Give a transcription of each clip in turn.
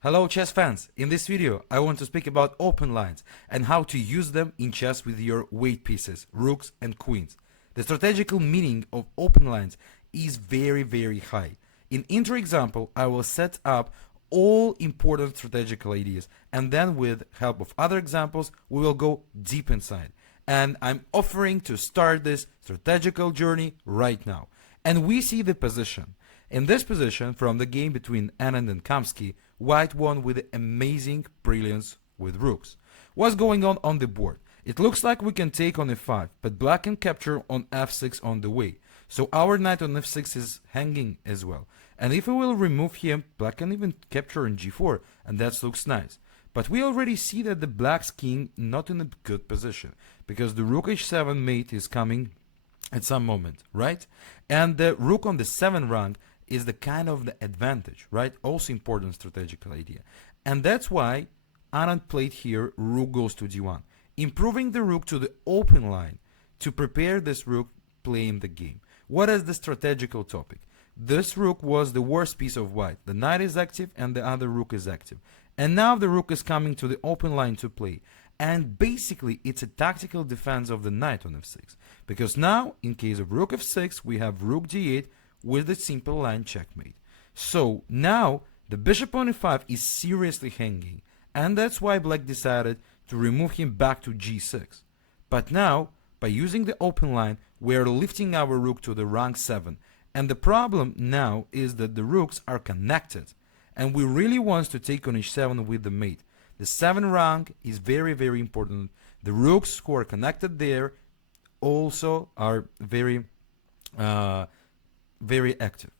Hello chess fans, in this video I want to speak about open lines and how to use them in chess with your weight pieces, rooks and queens. The strategical meaning of open lines is very high. In intro example I will set up all important strategical ideas, and then with help of other examples we will go deep inside. And I'm offering to start this strategical journey right now. And we see the position. In this position, from the game between Anand and Kamsky, white won with amazing brilliance with rooks. What's going on the board? It looks like we can take on f5, but black can capture on f6 on the way. So our knight on f6 is hanging as well. And if we will remove him, black can even capture on g4, and that looks nice. But we already see that the black's king not in a good position, because the rook h7 mate is coming at some moment, right? And the rook on the 7th rank is the kind of the advantage, right? Also important strategical idea. And that's why Anand played here rook goes to d1, improving the rook to the open line to prepare this rook playing the game. What is the strategical topic? This rook was the worst piece of white. The knight is active and the other rook is active. And now the rook is coming to the open line to play. And basically it's a tactical defense of the knight on f6. Because now, in case of rook f6, we have rook d8 with the simple line checkmate. So now the bishop on e5 is seriously hanging, and that's why black decided to remove him back to g6. But now, by using the open line, we are lifting our rook to the rank 7, and the problem now is that the rooks are connected, and we really want to take on h7 with the mate. The 7th rank is very important. The rooks who are connected there also are very active.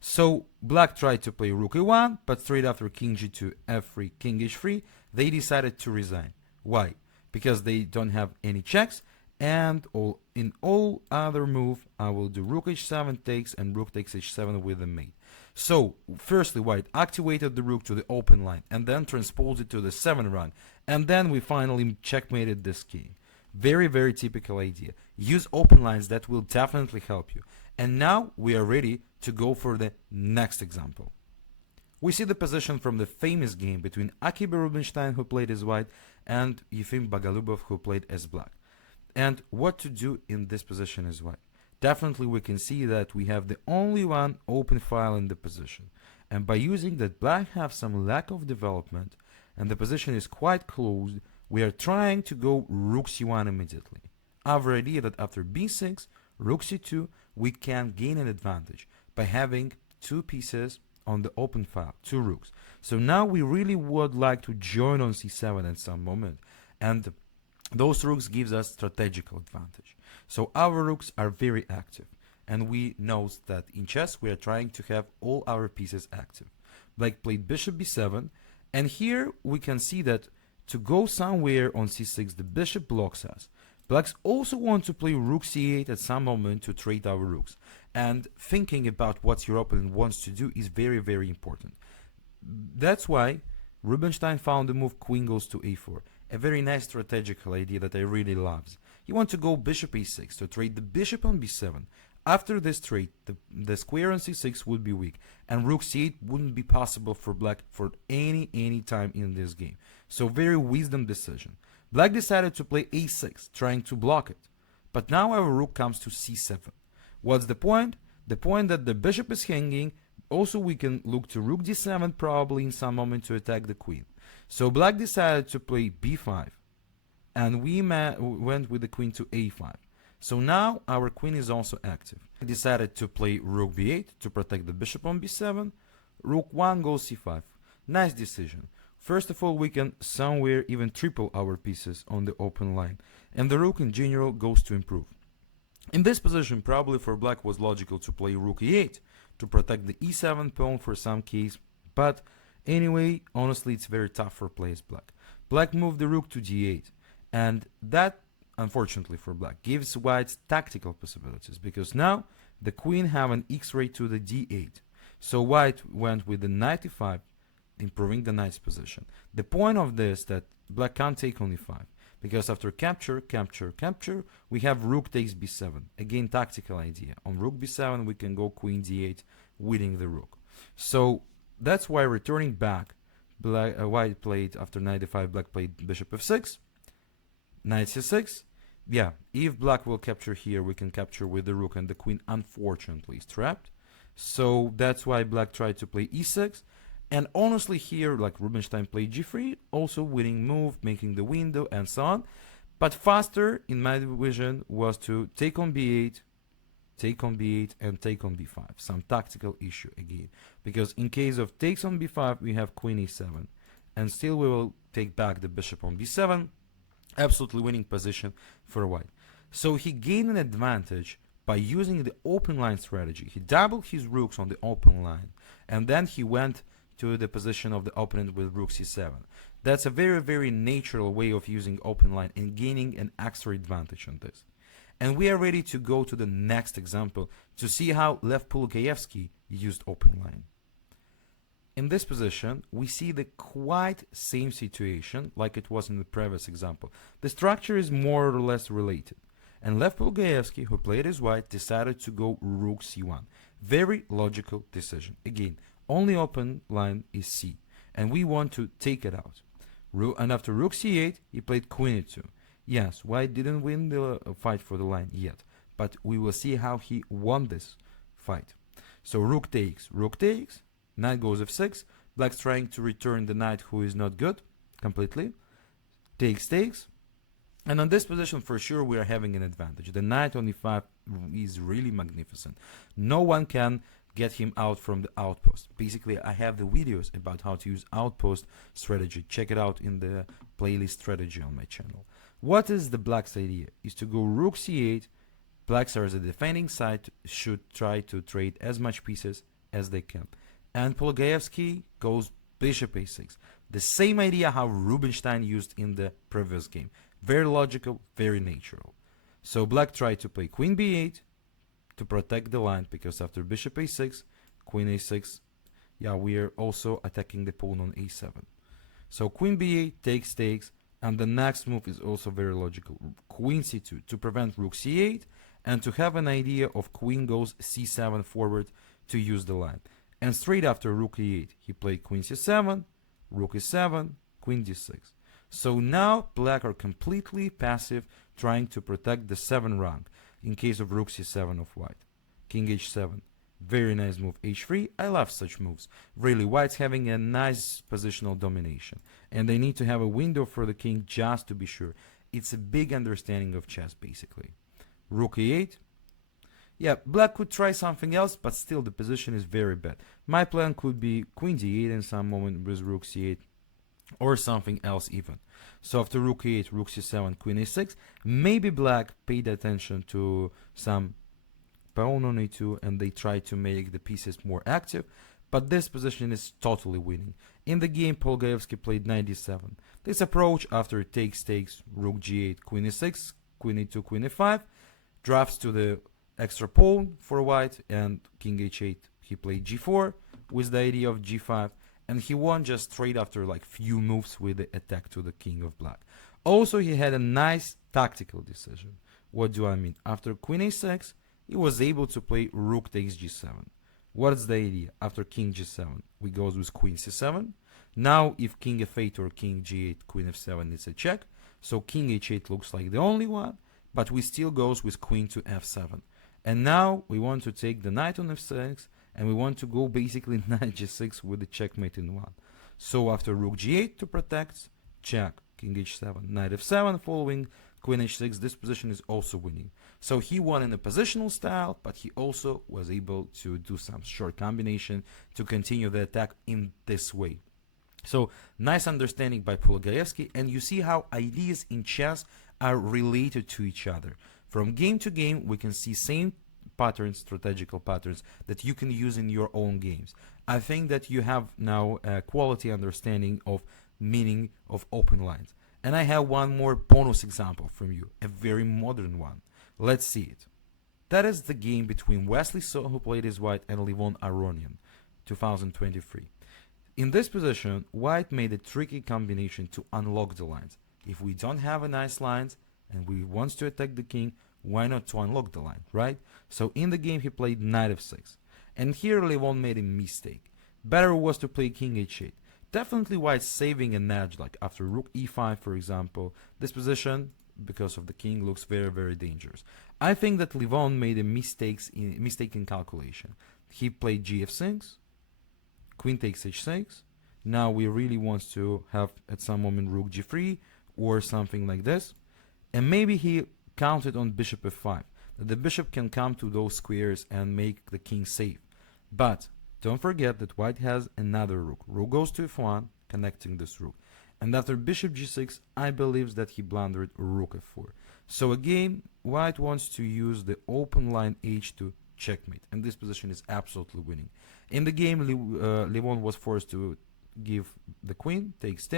So black tried to play rook e1, but straight after king g2, f3, king h3, they decided to resign. Why? Because they don't have any checks, and in all other move I will do rook h7 takes and rook takes h7 with the mate. So firstly white activated the rook to the open line and then transposed it to the 7th rank, and then we finally checkmated this king. Very typical idea. Use open lines, that will definitely help you. And now we are ready to go for the next example. We see the position from the famous game between Rubinstein, who played as white, and Bogoljubow, who played as black. And what to do in this position as white? Definitely we can see that we have the only one open file in the position. And by using that black have some lack of development and the position is quite closed, we are trying to go rook c1 immediately. Our idea that after b6, rook c2, we can gain an advantage by having two pieces on the open file, two rooks. So now we really would like to join on c7 at some moment, and those rooks gives us strategical advantage. So our rooks are very active, and we know that in chess we are trying to have all our pieces active. Black played bishop b7, and here we can see that to go somewhere on c6 the bishop blocks us. Blacks also want to play rook c8 at some moment to trade our rooks, and thinking about what your opponent wants to do is very important. That's why Rubinstein found the move queen goes to a4, a very nice strategical idea that I really loves. You want to go bishop a6 to trade the bishop on b7. After this trade, the square on c6 would be weak, and rook c8 wouldn't be possible for black for any time in this game. So very wisdom decision. Black decided to play a6, trying to block it. But now our rook comes to c7. What's the point? The point that the bishop is hanging. Also we can look to rook d7 probably in some moment to attack the queen. So black decided to play b5, and we went with the queen to a5. So now our queen is also active. We decided to play rook b8 to protect the bishop on b7. Rook 1 goes c5. Nice decision. First of all, we can somewhere even triple our pieces on the open line, and the rook in general goes to improve. In this position, probably for black was logical to play rook e8 to protect the e7 pawn for some case, but anyway, honestly it's very tough for play as black. Black moved the rook to d8, and that, unfortunately for black, gives white tactical possibilities, because now the queen have an x-ray to the d8. So white went with the knight e5, improving the knight's position. The point of this that black can't take on e5, because after capture, we have rook takes b7. Again, tactical idea. On rook b7 we can go queen d8, winning the rook. So that's why returning back White played after knight d5, black played bishop f6, knight c6. Yeah, if black will capture here, we can capture with the rook, and the queen unfortunately is trapped. So that's why black tried to play e6. And honestly here, like Rubinstein played g3, also winning move, making the window and so on. But faster, in my vision, was to take on b8, take on b8, and take on b5. Some tactical issue again. Because in case of takes on b5, we have queen e7. And still we will take back the bishop on b7. Absolutely winning position for white. So he gained an advantage by using the open line strategy. He doubled his rooks on the open line. And then he went to the position of the opponent with rook c7. That's a very, very natural way of using open line and gaining an extra advantage on this. And we are ready to go to the next example to see how Lev Polugaevsky used open line. In this position, we see the quite same situation like it was in the previous example. The structure is more or less related. And Lev Polugaevsky, who played as white, decided to go rook c1. Very logical decision. Again, only open line is c, and we want to take it out. And after rook c8, he played queen e2. Yes, white didn't win the fight for the line yet, but we will see how he won this fight. So rook takes, knight goes f6, black's trying to return the knight who is not good completely, takes, and on this position for sure we are having an advantage. The knight on e5 is really magnificent. No one can get him out from the outpost. Basically, I have the videos about how to use outpost strategy. Check it out in the playlist strategy on my channel. What is the black's idea? Is to go rook c8. Blacks are as a defending side, should try to trade as much pieces as they can. And Polugaevsky goes bishop a6. The same idea how Rubinstein used in the previous game. Very logical, very natural. So black tried to play queen b8 to protect the line, because after bishop a6, queen a6, yeah, we are also attacking the pawn on a7. So queen b8 takes, and the next move is also very logical. Queen c2 to prevent rook c8, and to have an idea of queen goes c7 forward to use the line. And straight after rook e8, he played queen c7, rook e7, queen d6. So now black are completely passive, trying to protect the 7 rank in case of rook c7 of white. King h7, very nice move. h3, I love such moves. Really, white's having a nice positional domination, and they need to have a window for the king just to be sure. It's a big understanding of chess, basically. Rook e8. Yeah, black could try something else, but still the position is very bad. My plan could be queen d8 in some moment with rook c8, or something else even. So after rook e8, rook c7, queen a6, maybe black paid attention to some pawn on a2 and they tried to make the pieces more active, but this position is totally winning. In the game, Polugaevsky played knight d7. This approach after takes, rook g8, queen e6, queen e2, queen e5, drafts to the extra pawn for white, and king h8, he played g4 with the idea of g5, and he won just straight after like few moves with the attack to the king of black. Also, he had a nice tactical decision. What do I mean? After queen a6, he was able to play rook takes g7. What's the idea? After king g7, we goes with queen c7. Now, if king f8 or king g8, queen f7, it's a check. So king h8 looks like the only one, but we still goes with queen to f7. And now we want to take the knight on f6, and we want to go basically knight g6 with the checkmate in one. So after rook g8 to protect, check, king h7, knight f7 following, queen h6, this position is also winning. So he won in a positional style, but he also was able to do some short combination to continue the attack in this way. So nice understanding by Polugaevsky, and you see how ideas in chess are related to each other. From game to game, we can see same patterns, strategical patterns that you can use in your own games. I think that you have now a quality understanding of meaning of open lines. And I have one more bonus example from you, a very modern one. Let's see it. That is the game between Wesley So, who played as white, and Levon Aronian, 2023. In this position, white made a tricky combination to unlock the lines. If we don't have a nice lines and we want to attack the king, why not to unlock the line, right? So in the game he played knight f6. And here Levon made a mistake. Better was to play king h8. definitely white saving an edge, like after rook e5, for example. This position, because of the king, looks very, very dangerous. I think that Levon made a mistake in calculation. He played gf6, queen takes h6. Now we really want to have at some moment rook g3 or something like this. And maybe he counted on bishop f5. That the bishop can come to those squares and make the king safe. But don't forget that white has another rook. Rook goes to f1, connecting this rook. And after bishop g6, I believe that he blundered rook f4. So again, white wants to use the open line h to checkmate. And this position is absolutely winning. In the game, Levon was forced to give the queen, takes.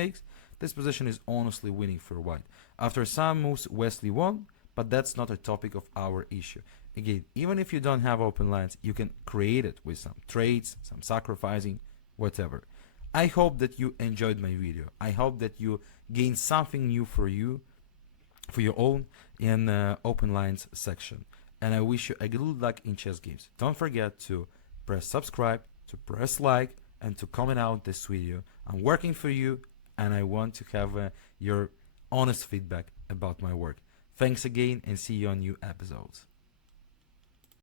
This position is honestly winning for white. After some moves, Wesley won, but that's not a topic of our issue. Again, even if you don't have open lines, you can create it with some trades, some sacrificing, whatever. I hope that you enjoyed my video. I hope that you gained something new for you, for your own, in open lines section. And I wish you a good luck in chess games. Don't forget to press subscribe, to press like, and to comment out this video. I'm working for you, and I want to have your honest feedback about my work. Thanks again, and see you on new episodes.